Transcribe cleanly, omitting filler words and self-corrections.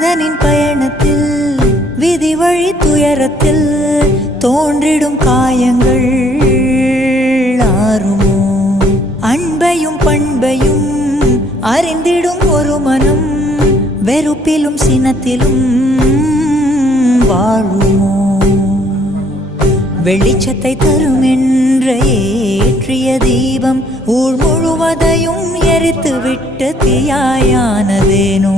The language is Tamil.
பயணத்தில் விதி வழி துயரத்தில் தோன்றிடும் காயங்கள் ஆறுமோ? அன்பையும் பண்பையும் அறிந்திடும் ஒரு மனம் வெறுப்பிலும் சினத்திலும் வாழுமோ? வெளிச்சத்தை தரும் என்ற ஏற்றிய தீபம் ஊர் முழுவதையும் எரித்து விட்டு தீயாயானதேனோ?